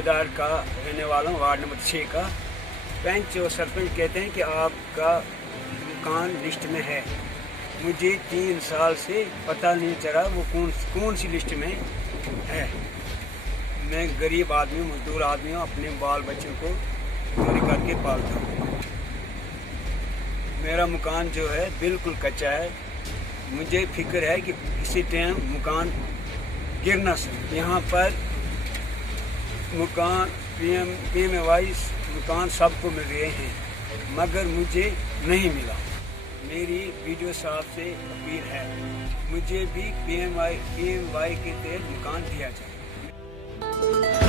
केदार का रहने वाला हूँ, वार्ड नंबर 6 का। पंच और सरपंच कहते हैं कि आपका मकान लिस्ट में है। मुझे 3 साल से पता नहीं चला वो कौन सी लिस्ट में है। मैं गरीब आदमी, मजदूर आदमी हूँ, अपने बाल बच्चों को चोरी करके पालता हूँ। मेरा मकान जो है बिल्कुल कच्चा है। मुझे फिक्र है कि किसी टाइम मकान गिर ना सके। यहाँ पर मकान PMAY मकान सबको मिल रहे हैं, मगर मुझे नहीं मिला। मेरी वीडियो साहब से अपील है, मुझे भी PMAY के तहत मकान दिया जाए।